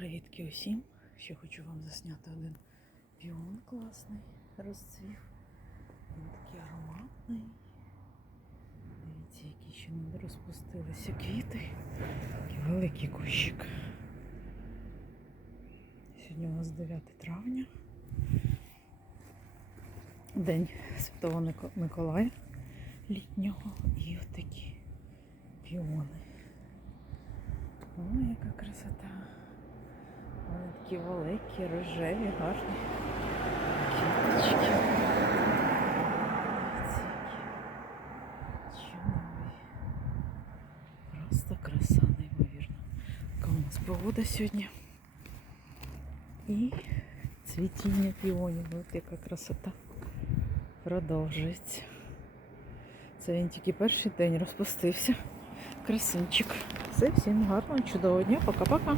Привітки усім! Ще хочу вам засняти один піон класний, розцвів. Він такий ароматний. Дивіться, які ще не розпустилися квіти. Такий великий кущик. Сьогодні у нас 9 травня. День Святого Миколая літнього. І отакі піони. Ой, яка красота. Такі великі, рожеві, гарні. Квіточки. Просто краса неймовірна. Така у нас погода сьогодні. І цвітіння піонів. Ось яка красота продовжується. Це він тільки перший день розпустився. Красунчик. Все, всім гарного, чудового дня. Пока-пока.